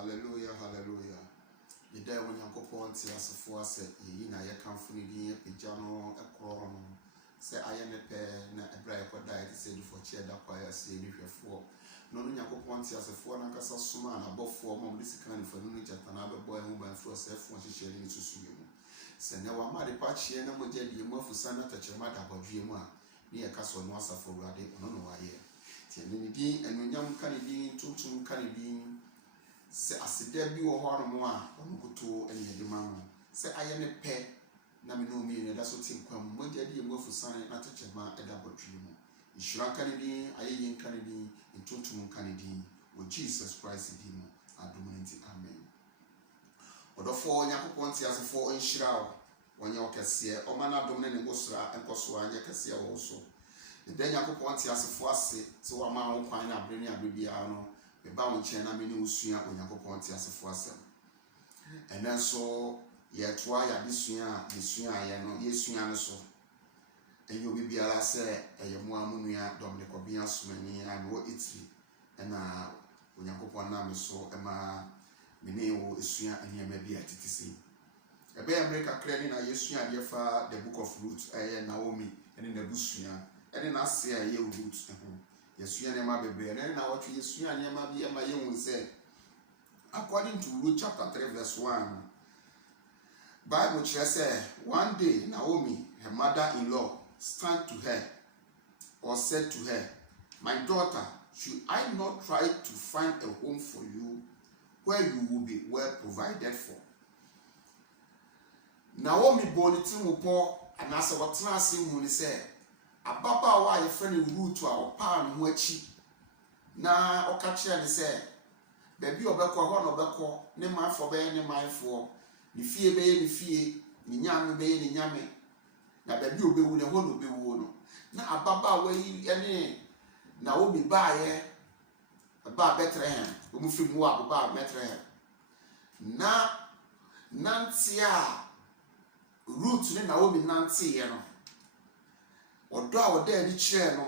Hallelujah, hallelujah. The day when Yankopon tears for us, ye na ye come from the pijano, a crown. Say, I am a pair, a bright or died, said for chair that choir, say, if you're four. No, Yankopon tears a four and a suman above 4 months, this kind of a new another boy who went for self when she sharing to swim. Say, now I'm at the patch here, no more jelly, more for Santa Tachamata or Dreamer, near Castle Nossa for Radi, no, no, I hear. Tianini, and when young Canadian, Tutum Canadian. Se asede bi wo ho no a ono kuto ene de ma no se aye ne pe na me no mi ne da so tinkwam mogya di emu afusan na techema eda botwe mu ishura kanedi aye yin kanedi ntuntum kanedi wo Jesus Christ di mu adominti amen odofo yakopon ti asefo nhira wo wonya okese o ma na dom ne ngosra enkoso anya kese wo so de yakopon ti asefo ase se wo ma wo kwan na abreni abebia no eba won chen na me ne usua Onyankopon ti asefo asem enen so ye toa ya bisua ye no yesua ne so enyo bibiara se eye mo amunua dom ne kobia somani an wo itri na Onyankopon na me so ema me ne wo esua eniema bi atitisi ebe America krani na yesua de fa the book of Ruth Naomi ene na busua ene na se ye Ruth Yesua nema bebe na watu Yesua nema bi ema ye say according to Ruth chapter 3 verse 1 Bible say one day Naomi her mother-in-law stand to her or said to her, my daughter, should I not try to find a home for you where you will be well provided for? Naomi boniti mupo anasa watena asimu ni say ababa wa ye friend Ruth a opa no achi na okachia ni say baby obekọ ho no obekọ ne manfo be ne manfo ni fie be ni fie ni nyame be ni nyame na baby obewu ne ho no obewu no na ababa wa yi ene na obi ba ye ba Bethlehem o mu fi mu ababa Bethlehem na nantia Ruth ne na obi nantie no odo a oda ani kire no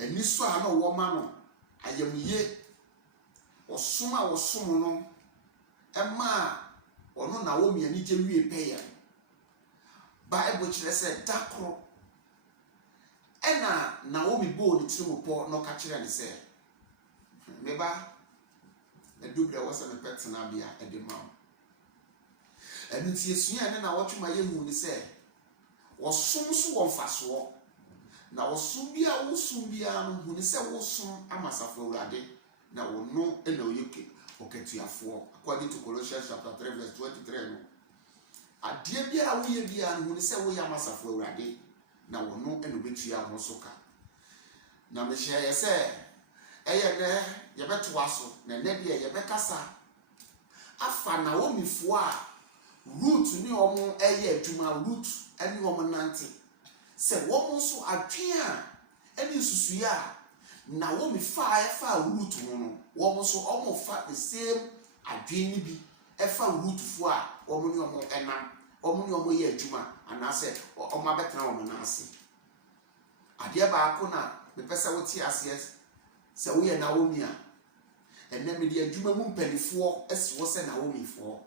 ani so a na wo ma no ayamye osuma wosom no ema ono na wo mi ani je wie peye Bible kire se dakro ena na wo mi bo ni timopo no ka kire ni se meba edubra wo se me petena bia edema enu tie sua ne na wo twuma yehu ni se wosom so wonfaso na wosom bia wosom bia no hu ni se wosom amasafo urade na wono ena oyeke okatuafo according to Colossians chapter 3 verse 23 no adie bia wo ye bia no hu ni se wo ya amasafo urade na wono ena obetua ho soka na me hye ye se eye ne ye beto aso na ne de ye bekasa afa na wo mifo a Ruth ni omo eye adwuma Ruth ani omo nante se wo mo so adwen a ani susu ya na wo mi fa Ruth no wo mo so omo fa the same adwen ni bi fa Ruth fo a omo ni omo enam omo ni omo ye adwuma anase omo abetena omo na ase ade ba ko na me pesa wo ti ase se wo ye na wo mi a enne me di adwuma mu mpanifo esi wo se na wo mi fo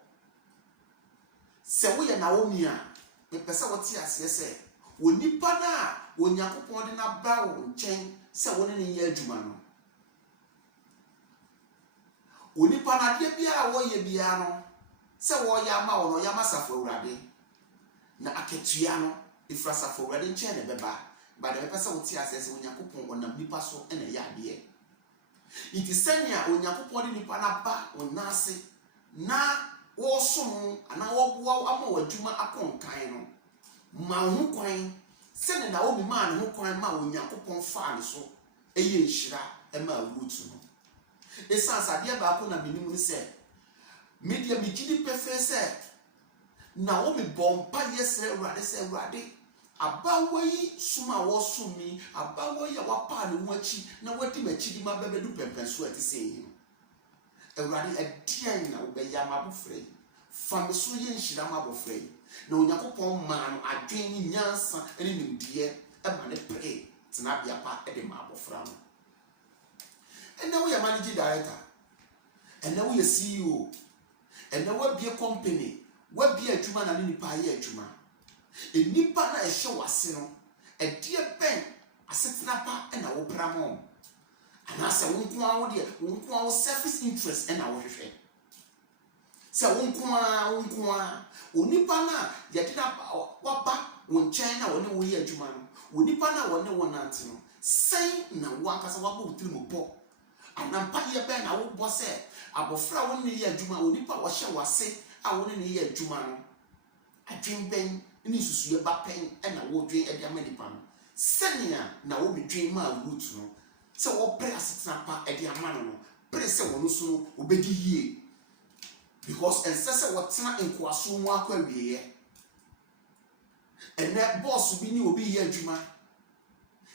se wo ye Naomi a me pesa woti ase se wonipa na Onyankopon de na ba wo nchen se wo ne ye adwuma no wonipa na de bia wo ye bia no se wo ya ma wo no ya masafo urade na aketua no ifrasafo urade nchen ne beba ba de pesa woti ase se Onyankopon onam nipa so ene ya de iti senya Onyankopon de nipa na ba onase na wosom ana woboa ama wadwuma akonkan no ma ho kwan se na obi ma ne ho kwan ma Onyankopon fa ne so eye nhira ema Ruth no esansa de ba ko na minim ni se media migidi pefe se na wo me bompa yesre urade se urade abawa yi suma wo sumi abawa ya wapa ne ho achi na wadi machi di ma bebedu pempenso ati se yi urade adian na obeya mabofre fam so ye nhira mabofre na Onyankopon ma no adwen ni nyansa ene nimdie e ma ne pre tena bia pa e de mabofra no ene wo ya manage director And now we are CEO. And now we be a company. We be a Juma and nipa ye Juma. A nipa na a show wasino. A dear pen. A set napa and a opera. And I say, won't selfish interest and our share. Say, won't Unipana, Yatina Wapa, won China, when we hear Jumano. Unipana, when one answer. Say, na Wakas Wabu Timopo. And I'm Paya Ben, I will boss it. Abofra won the year Juma, Unipa was shall say, I won in the year Jumano. I drink Ben, and this is your back pain, and I will drink at the American. Senia, Naomi dream my roots no. So what prayer sits up at the Amano, pray so one soon obey ye. Because and says what's not in Kwasum Wakwe, and that boss will be new be here, Juma.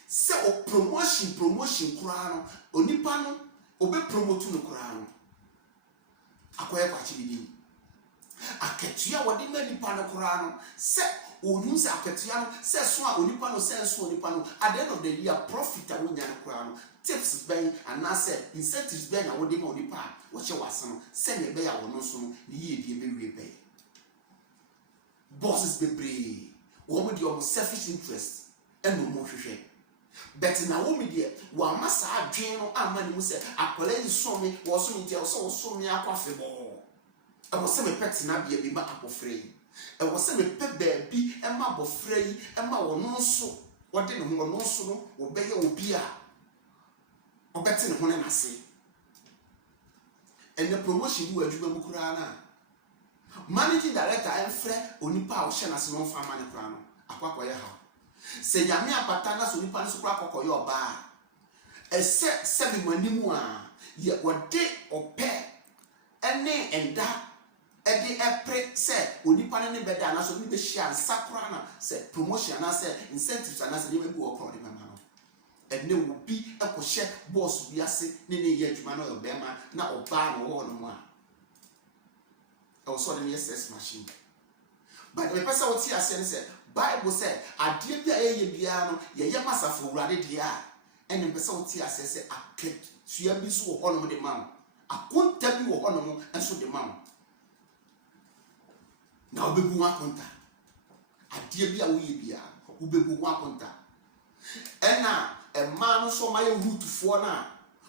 So promotion crown, Onipano, obey promote no crown. Acquire Pachibini. A Ketia, what did many pano crown? Set or use a Ketiano, says Swan, Onipano, says Onipano. At the end of the year, profit a win crown. Tips bang and I said, incentives bang, I would demo the part. What you was some, send a bear or no soon, the year be repay. Bosses be brave, woman with your selfish interest, and no more shame. But in a woman, dear, one must have dream or money who said, I collect so me, was so me, so me a coffee ball. I was some pets in a be a bimba apple free. I was some pet baby, and my free, and my no so. What didn't who no so, obey your beer. Or better than when I say. And the promotion you are doing Mukurana. Managing director and Fred Onipa Shanas non family crown. Aquaquaya. Say Yamia Patana Sunipan Sucraco or your bar. A set 7 Manimua, yet what day or pair, and nay and that. And the April said, Unipan and Bedana, so we be share Sakrana, said promotion, and I said incentives, and I said, you may go across the man. And there will be a pochette boss be a sick, Nini Yetman or Bema, now or Ban or one. I was on the SS machine. But the person would see us and said, Bible said, I did be a piano, Yamasa for Raddy Dia. And the person would see us and said, I can't see a biss or honor the mount. I couldn't tell you what honor and so the mount. Now be one contact. I did be a wee beer, who be one contact. And now, a man so my root for now.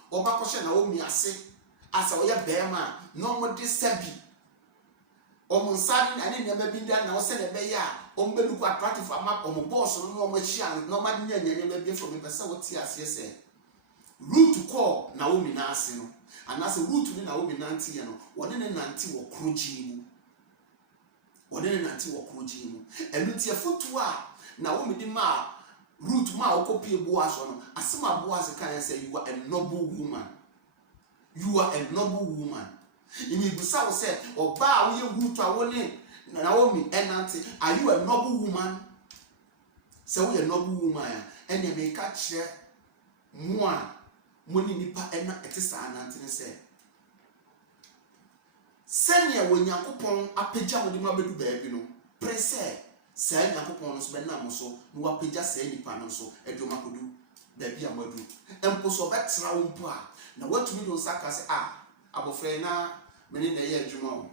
Or my question, Naomi, I say, as I wear bear man, no more disabi. Or Monsadin, and never been there now, send a bear, or be look attractive for map or boss, or no much young, no man never be from the person what tears, yes, sir. Root to call Naomi Nassino, and as a root to Naomi Nantiano, one in a Nanti or Crujimu. One in a Nanti or Crujimu. And with your foot to Naomi de Ma. Root ma copy Boaz on as my Boaz can say you are a noble woman. You are a noble woman. In the Busao said, or bow you root to our name, Naomi and Auntie, are you a noble woman? So we a noble woman, and they may catch moi, money nipa and not at this Auntie said. Send ya when Yakupon a pajama de Mabu baby, no, press. Say Yakupon Benamo so, no apija say any panel so, a domakudu, baby amadu, and poso that's round pa. Now what to me on Saka say, Abofrena, many the year Jumo,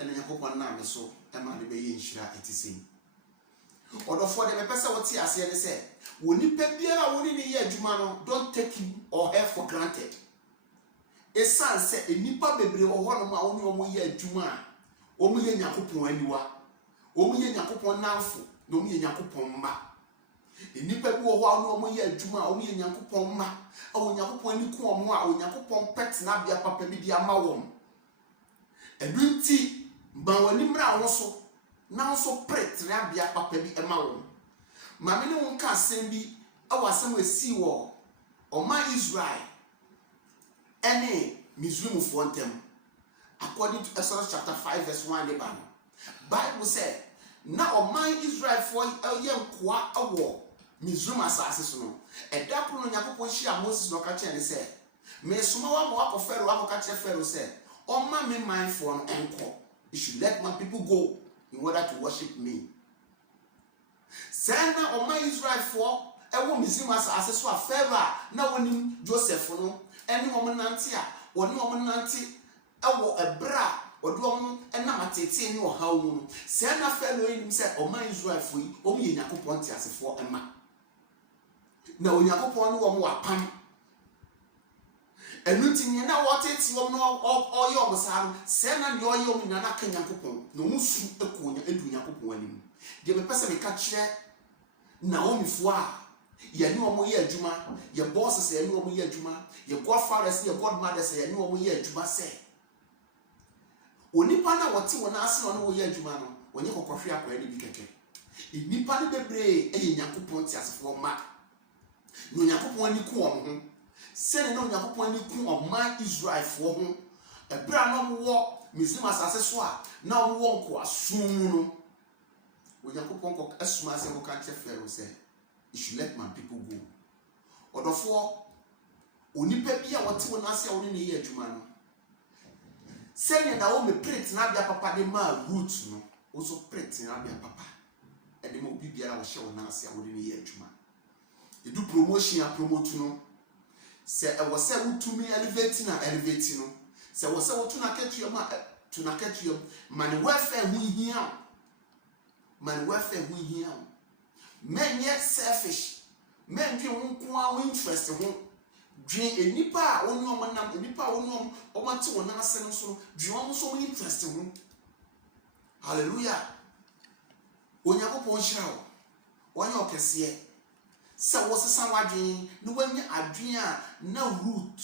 and Yakupon Name so, and man be in Shira 86. Or the for the person what he has said, when you pay beer, I wouldn't hear Jumano, don't take him or her for granted. A son said, a nipa baby or one of my own year Juma, Omi Yakupon anywhere. Omi Yakupon Nanfu, no me Yakupon ma. A nipa who are no year Juma, Omi Yakupon ma, or Yakupon Nikomwa, or Yakupon pets Nabia Papa Bidia Mawom. A green tea, Bawanimra also, now so pret Nabia Papa Bi Mawom. Mammy no one can send me, I was somewhere sea war, or my Israel. Any Muslim for them, according to Exodus chapter 5, verse 1, the Bible said, now my Israel for a young qua a war, Muslim assassin. And that one Yakupon Shia Moses no catch and said, May small walk of Pharaoh catch a Pharaoh said, oh, my me mind for an anchor. You should let my people go in order to worship me. Send now on my Israel for a woman Muslim assassin Pharaoh, now when Joseph no. Any woman Nantia, wɔne wɔn nante ɛwɔ ɛbra ɔde wɔn ɛnam atete ne ɔhaw mu no sɛ na Pharaoh nim sɛ ɔman Israelfo yi wɔn yɛ Nyankopɔn teasefoɔ ɛma na Onyankopɔn ne wɔn wɔ apam ɛnu ti nyɛ na wɔtete wɔn no ɔyɛ wɔn saa no sɛ na deɛ ɔyɛ wɔn nyinaa ka Nyankopɔn na wɔn su ɛkɔ edu Nyankopɔn anim deɛ mepɛ sɛ meka kyerɛ Naomifoɔ a yɛne wɔn yɛ adwuma yɛ bosses yɛne wɔn yɛ adwuma yɛ godfathers yɛ godmothers yɛne wɔn yɛ adwuma sɛ onipa na wɔte wɔn ase na wɔn yɛ adwuma no wɔnyɛ kɔkɔhwe akɔyɛ ne bi kɛkɛ nipa no bebree ɛyɛ Nyankopɔn teasefoɔ ma na Nyankopɔn ani ku wɔn ho sɛne na Nyankopɔn ani ku ɔman Israelfoɔ ho ɛbra na wɔwɔ Misraim asase so a na wɔwɔ nkoasom mu no Nyankopɔn kɔ asuma asɛm kɔ ka kyerɛ Pharaoh sɛ you should let my people go ɔdɔfoɔ onipa bi a wɔte wɔn ase a wɔne ne yɛ adwuma no sɛne na wɔn print na bia papa de ma root no wɔso print na bia papa ɛde ma obi biara wɔhyɛ wɔn ase a wɔne ne yɛ adwuma edu promotion a promote no sɛ ɛwɔ sɛ wotumi elevate na elevate no sɛ wɔ sɛ wotu na ketua ma tu na ketua ma ne welfare ho hia man welfare ho hia men yet selfish men dwe ho nkoa ho interest ho dwe enipa a woni o nam enipa a woni o mate wona ase no so dwe o so ho interest ho hallelujah Onyankopɔn hyira wo wanya okese sɛ wo sesa wadwen ne wanya adwen a na root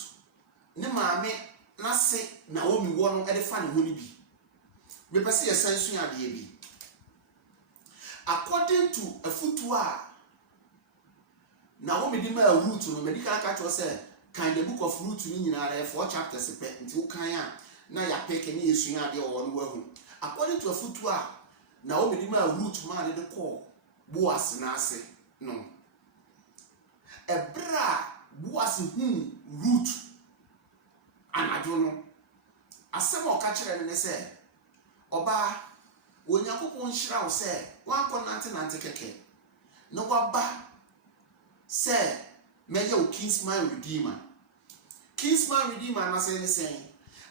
ne maame na se Naomi wo no e de fa ne ho ni bi me pese ye sansu ade bi according to a footwa Naomi di ma root no medical catch say kan the book of root ni nyina 4 chapters pe nti wo kan a na ya peke ne yesu ade o no wahu according to a footwa Naomi di ma root man de call Boaz na ase no ebra Boaz root anado no asem o ka kire ne say oba Onyankopɔn hyira wo sɛ wankɔ nante kɛkɛ na waba sɛ mɛyɛ o kinsman redeemer na sɛ ne sɛn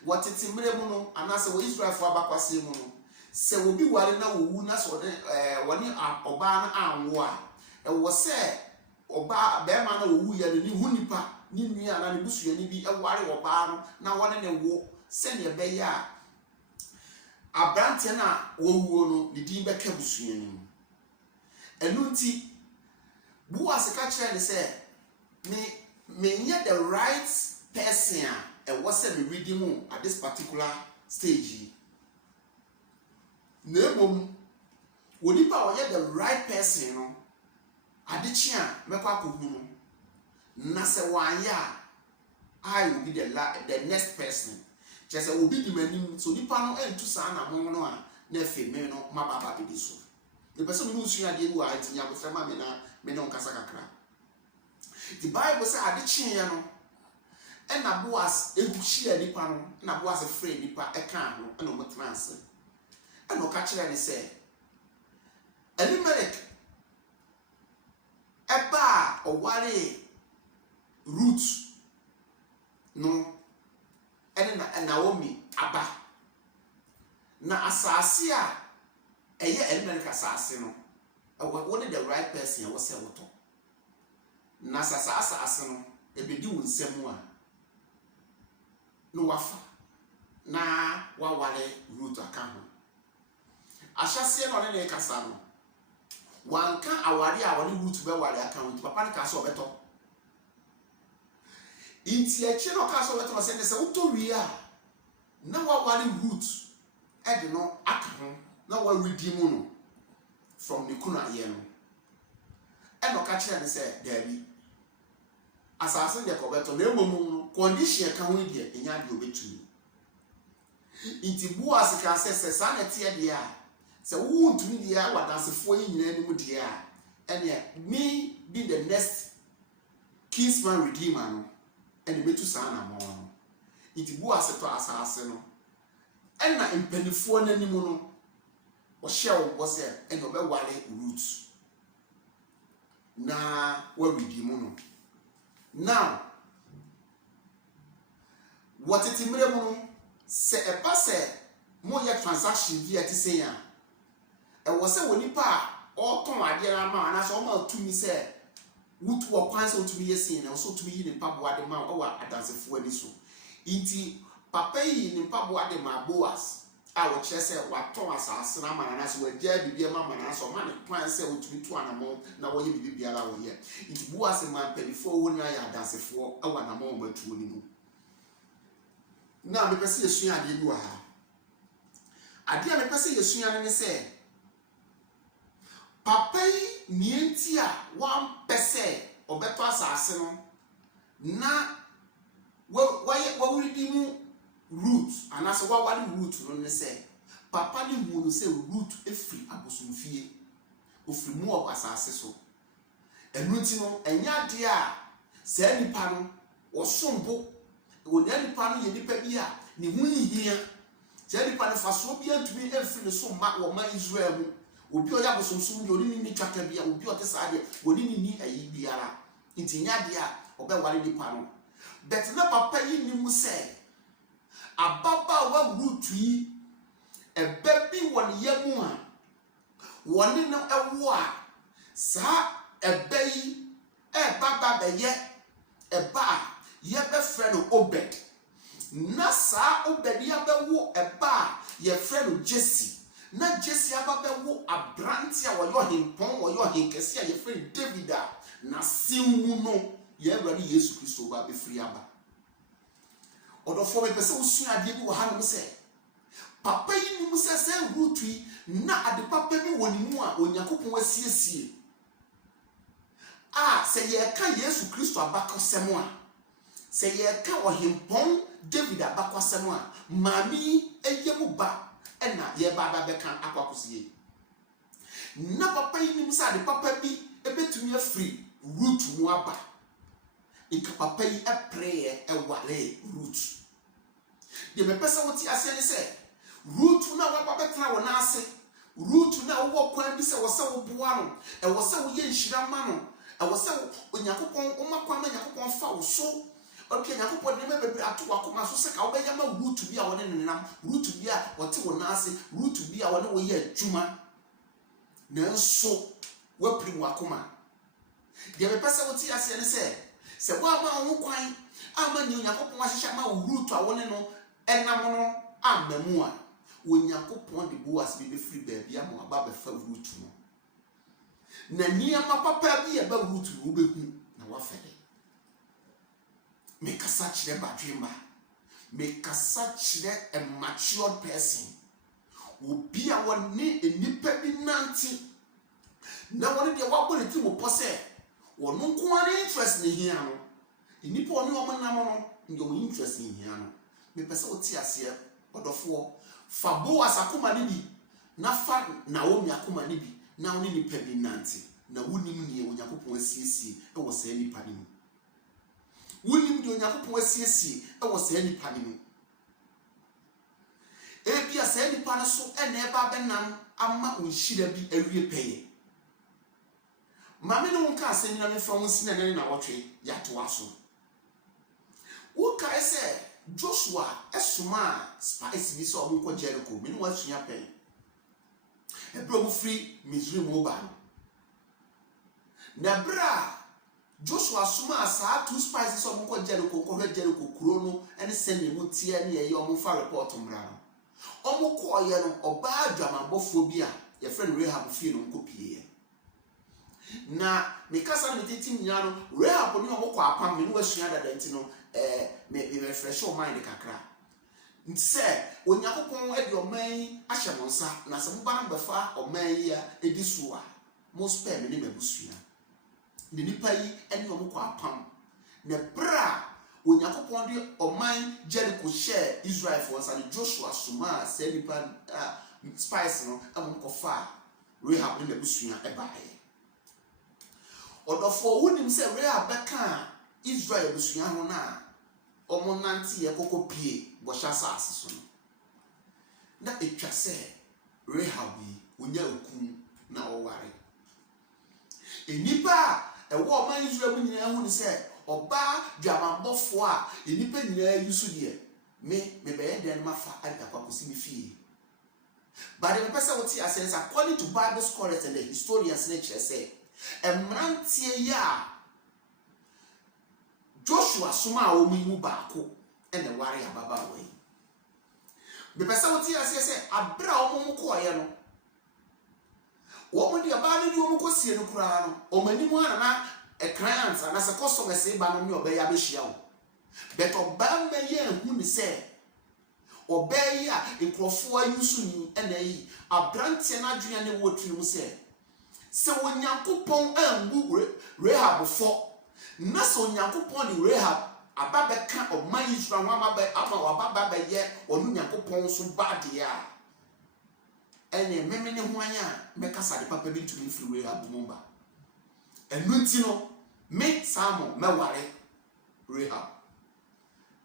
wɔtete mmerɛ mu no anasɛ wɔ Israelfo abakwase mu no sɛ obi ware na wowu na sɛ wɔne ɔbaa no anwo a ɛwɔ sɛ ɔbaa bɛrima na wowu yɛ ne hu nipa ne nua na ne busuani bi ɛware ɔbaa no na wɔne ne wo sɛ ne ɛbɛyɛ a abrante na wowuo no ne din bɛka busuani mu ɛnu nti Boaz ka kyerɛ ne sɛ me nyɛ the right person a ɛwɔ sɛ me redeem mu at this particular stage na emom onipa a ɔyɛ the right person no adekye a mɛkɔ akɔhu no na sɛ wanyɛ a I will be the next person just obi di manim so nipa no entu saa na mo no a na efe me no mababa bi so the person who sua de bu a atinya bo frema me no nkasa kakra the Bible say ade kye ya no e na Boaz ehuhia nipa no na Boaz frɛ nipa e ka ho e no motena ase e no ka kyerɛ ne sɛ Elimelech eba oware root no and Naomi aba na asase a eye Elimelech asase no what the right person was say woto na asase no ebedi wo nsɛm a no wafa na wawale root aka ho ahyase no ne kasa no wanka aware a wale root be wale aka ho papa ne ka so obeto inti eche no ka so obeto se ne se woto wi a na wawale root e de no aka ho na wa redeem no from the kuna ye no e no ka kire ne se dabi asase de ko beto na emom no condition ka ho die enya de obetu inti Boaz ka se sa na tie de a se wo ntumi de a wadasefo yi nyina ni mu de a ene me be the next kinsman redeemer no ene betu sa na mo no inti Boaz to asase no ena impanifo na nimu no o hye wo se ene obewale roots na wa redeem no now what it imremu se eba se mo ye transaction via ti say ya e wo se woni pa o ton ade na ma na so ma tumi se wutu wo kwan se otumi yesin na so tumi yi ne mpaboa de ma o wa adansefo ani so inti papa yi ne mpaboa de ma Boaz a wo kire se wa ton asase na ma na so wa gya bibia ma na so ma ne kwan se otumi to anamo na wo ye bibia la wo ye inti Boaz ma pelifo wo na ya adansefo a wa na ma o matuo ni mu na me pese yesua ade bi wa ha ade a me pese yesua ne se papa yi nienti a wan pese obeto asase no na wa wuridi mu root anase wa wari root no ne se papa ni hu no se root efri abosomfie ofri mu o asase so enunti no enya ade a se nipa no wo sombo wonya nipa no ye nipa bi a ne hu yihia se nipa no faso bi antumi efri ne so ma wo ma Israel mu obi oya bosomsum de oni ni twaka bia obi o te sa de oni ni ayi biara ntinya de a obe ware nipa no bet na papa yi ni mu se ababa wa rutu yi ebe bi won yamu a woni no ewo a sa ebe yi baba be ye eba ye be frɛ no Obed na sa Obed ya be wo eba ye frɛ no Jesse na Jesse ababewo abranti a woyo himpon woyo hinkese a ye frɛ David a na sinwu no ye awurade Yesu Kristo ba be free aba odofo me pese usua ade bi wo ha no se papa yi ni mu se rutu yi na ade papa bi woni mu a Onyankopon asiesie a se ye ka Yesu Kristo abakosem a se ye ka ohimpon David abakosem a mami eyemu ba na ye baba beka akwakosie na papa yi nim sa de papa bi ebetumi afri root mu aba ika papa yi prayer wale root de me pesa woti ase ne se root na wa papa tena wona ase root na wo kwan bi se wo se wo boa no e wo se wo ye nhira ma no e wo se Onyankopon o makwa ma Onyankopon fa wo so okay Onyankopon de me bebre ato wakoma so se ka wo be yama root bi a wone nenam root bi a wote wona ase root bi a wone wo ye adwuma na so wa prim wakoma de me pesa woti ase ne se wa ma ho kwan ama ni Onyankopon ahyehyɛ ma root a wone no enam no amamu a Onyankopon de Boaz bi be free baabi ama aba be fa root no na niama papa bi e ba root no be hu na wa fede me kasa chire badwemba me kasa chire a matured person obi a woni enipa bi nanti na woni de wa bole ti mo pose wono nko ani interest ne hia no enipa oni o manam no ndo mo interest ne hia no me pese oti ase odofo fa Boaz akoma ne bi na fa Naomi akoma ne bi na woni nipa bi nanti na wonim ne Onyankopon asiesie e wo se nipa ne mu wonim de Onyankopon asiesie e wo se nipa ne mu ebia se nipa ne so e na eba benam ama onhira bi awie peye mame ne wonka asanyina me fa wonsi na ne na wotwe yato aso wo kai se Joshua esuma spice bi so omo ko Jericho me ne wasua pen ebro mu free Misraim oba na bra Joshua suma sa two spices omo ko Jericho kuro no ene send mu tie ne ye omo fa report mra no omo ko ye no oba adwamabofo bi a ye friend Rahab fie no nko pie na me kasa me titi nya no Rahab ni omo ko apam me no wasua dada nti no me refresh o mind kakra nse Onyankopon e de oman ahye mo nsa na se mo ba na befa oman yi a edi so a mo spare me ne mabusua ne nipa yi ene omo ko apam ne bra Onyankopon de oman Jericho share Israel for us and Joshua suma se nipa spice no am ko fa Rahab ne mabusua e baaye odofo wonim se Rahab beka Israel busua ho na omo nanti ye kokko pie bo shasa aseso no na etwa se Rahab yi onya okum na oware enipa ewo oman Israel nyina hu ni se oba dwamabofo a enipa nyina yusu de me be den mafa ada kwa kusi me fie. But the person what he says according to Bible scholars and the historians nature say emrantie ya Joshua soma a omu mu baako ene ware ababa we. The person what he say abra omu koye no womu di aba ni omu kosie no kura no omanimu ana clients and as a customer say ba no obe ya be hia wo. But oba me ye hu ni say obey ya nkrofo ayusu ni ena yi abrantie na adwene ne wotu mu se onyankopon ambu Rahab fo na se onyankopon ni Rahab ababeka oman Israel wa ababa ye onu nyankopon so bade ya ene meme ne ho anya mekasa de papa bi ntumi firi Rahab mu ba enu nti no me samo meware Rahab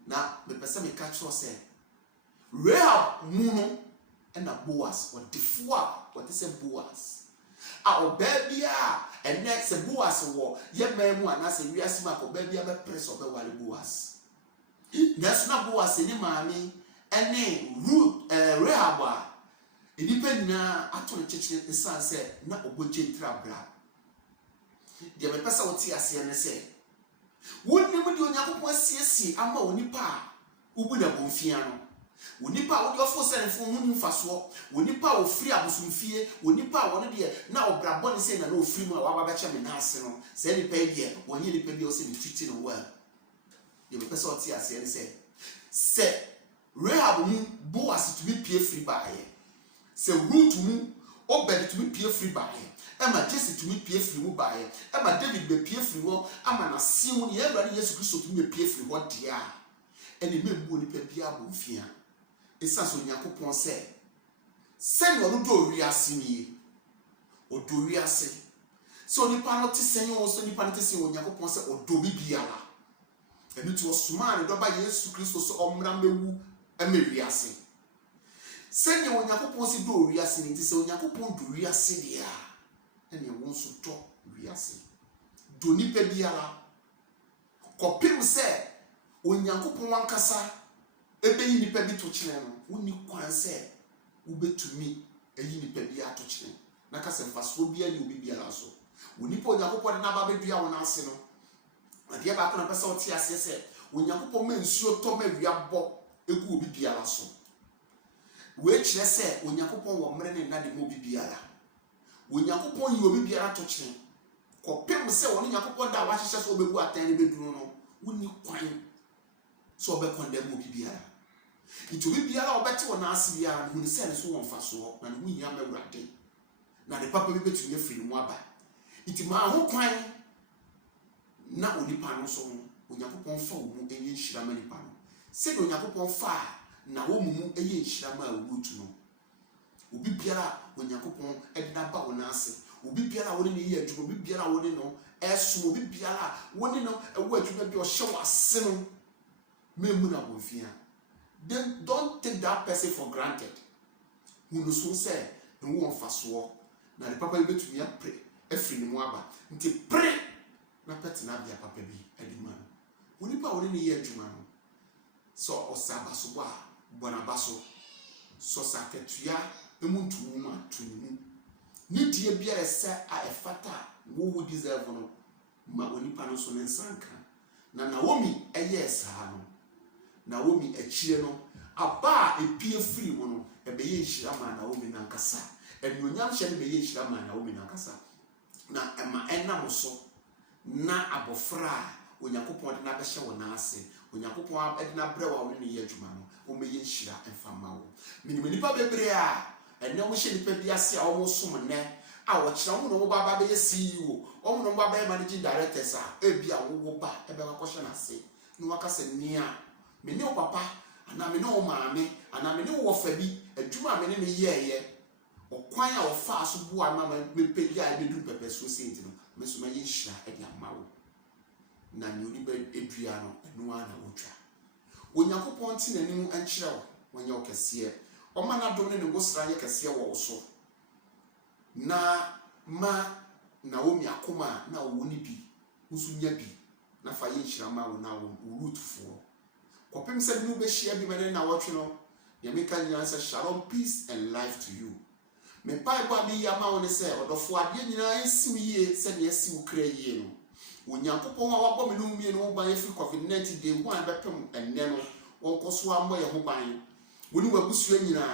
na me pese me catch you say Rahab muno and a Boaz or defua what is a Boaz a baby and next a Boaz war ye memu and as a reasma or baby a press of a wali Boaz that's not Boaz any mammy and name root Rahab it depend na atone church the son said na oboje trabra the person what see say wouldn't you do Yakupon CSC ama onipa ubu na bonfiano Wonipa wo de ofo senfo hunu mfaso wonipa wo free abusumfie wonipa wo ne de na obrabɔ ne se na no free mu a wa ba beche me na ase no se nipa die wo nye nipa bi o se ni treat no well ye be person oti ase ne se Rahab mu Boaz to be pie free baaye se Ruth mu Obed to be pie free baaye Emma Jesse to be pie free mu baaye Emma David be pie free wo ama na se mu ne Abraham Yesu Kristo to be pie free wo dia ene membu nipa bia bonfia Esa so Yakupon say send no do wiase ni o do wiase so nipa no te sen yo so nipa no te sen Yakupon say o do bibiala enu to osuma ne do ba Yesu Kristo so omra mewu eme wiase send yo Yakupon si do wiase ni te se Yakupon do wiase dia ene won so to wiase do nipa biala kopim say Yakupon wankasa ebe yi nipa bi to kire no woni kwan se wo betumi eyi nipa bi ato kire na ka se mfaso bi ani obi bi ala so woni po Yakupon na ba bedua wona ase no ade ba ko na pesa oti ase se Yakupon ma nsuo to ma wia bo egu obi bi ala so we kire se Yakupon wo mre ne na de mo obi bi ala Yakupon yi obi bi ala to kire ko pem se woni Yakupon da wa hyehyɛ so obebu atan ne beduru no woni kwan so obe condemn obi biara ito obi biara obete wona ase biara hu ni se ne so won fa so na ne hu nya mawurade na de papa bi betumi afiri mu aba iti ma ho kwan na onipa no so Yakupon fa wo mu enye nhira ma nipa no se de Yakupon fa na wo mu enye nhira ma awutu no obi biara Yakupon edina ba wona ase obi biara wo ne ye adwuma obi biara wo ne no eso obi biara wo ne no ewo adwuma bi o hye wase no memuna bonfia. Then don't take that person for granted. Who knows who say no one fast walk. Now the papa be to me pray. Every ni mwaba. Nti pray. Na pet na bia papa bi edimano. Woni pa woni ne ye adwuma no. So osaba so ba bona baso. So saketua emuntu mu atunu. Ni die bia ese a efata wo deserve no. Ma woni pa no so ne nsanka. Na Naomi eye sa no. Naomi echire no aba epie free mu no ebe ye nhira ma Naomi nankasa enuonyam hye ne be ye nhira ma Naomi nankasa na ema enam so na abofra Yakupon de na be hye wona ase Yakupon de na bre wa woni ne ye adwuma no o me ye nhira emfama wo minimani pa bebre a ene wo hye nipa bi ase a wo som ne a wo kira wo no wo baba be ye CEO wo no baba be managing directors a ebi a wo ba ebe wa kwhye na ase no wakase nia me ne o papa ana me ne o maame ana me ne wo fa bi adwuma me ne yeye okwan a wo fa so bo ama me pegi a be du pepe so senti no me so ma ye hira e de amawo na ne oni be edua no enu ana wotwa Yakupon ti nanim ankyere wo wanya okese o ma na dom ne ne gosra ye kese wo so na ma Naomi akoma na wo ni bi usu nya bi na fa ye hira ma wo na wo rutufo Kopim said no be share be mane na watch no. Ye make an answer shalom, peace and life to you. Me Bible be yama on say odofo ade nyina ensi wiye said yes wo kra yie no. Onyankopon a wabɔ me no mie no ban fi COVID-19 day one bepem enne no. Wonkoso ambo ye ho ban. Woni wabusua nyina.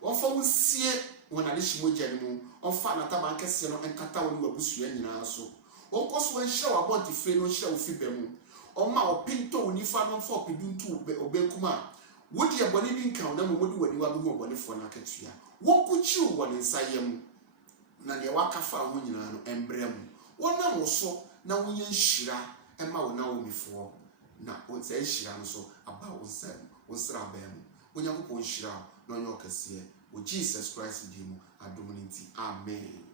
Wonfa wo sie wona de himogya ne mu. Wonfa na taba kese no enkata woni wabusua nyina so. Wonkoso enhye wabɔnti fe no hye wo fi ba mu. Oma opinto unifa no mfa opiduntu obenkuma. Wodi e bone bi nkan na momodi wani wa bi bone fo na akatua. Wonkuchi wo ne nsayem na de wakafa ho nyina no embrem. Wona wo so na wonye nhira ema wo na wo mifo na o nsa nhira no so aba wo nsam wo sra ba mu. Onyankopon nhira na onye okase wo Jesus Christ di mu adom nti amen.